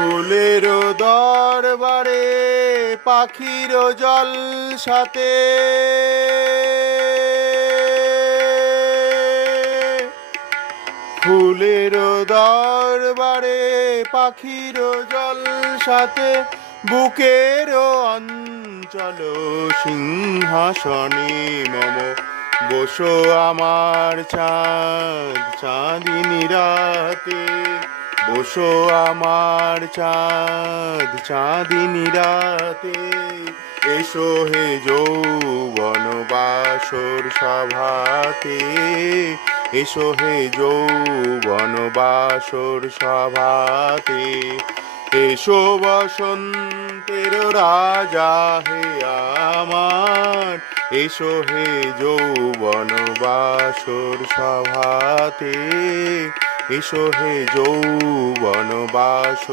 ফুলের দরবারে পাখির জল সাথে। ফুলের দরবারে পাখির জল সাথে বুকের অঞ্চল সিংহাসনে মম। বসো আমার চাঁদ, চাঁদিনী রাতে। বসো আমার চাঁদ, চাঁদিনী রাতে। এসো হে যৌবন বাসর সভাতে। এসো হে যৌবন বাসর সভাতে। এসো বসন্তের রাজা হে আমার। এসো হে যৌবন বাসর সভাতে। এসো হে যৌবন বাসর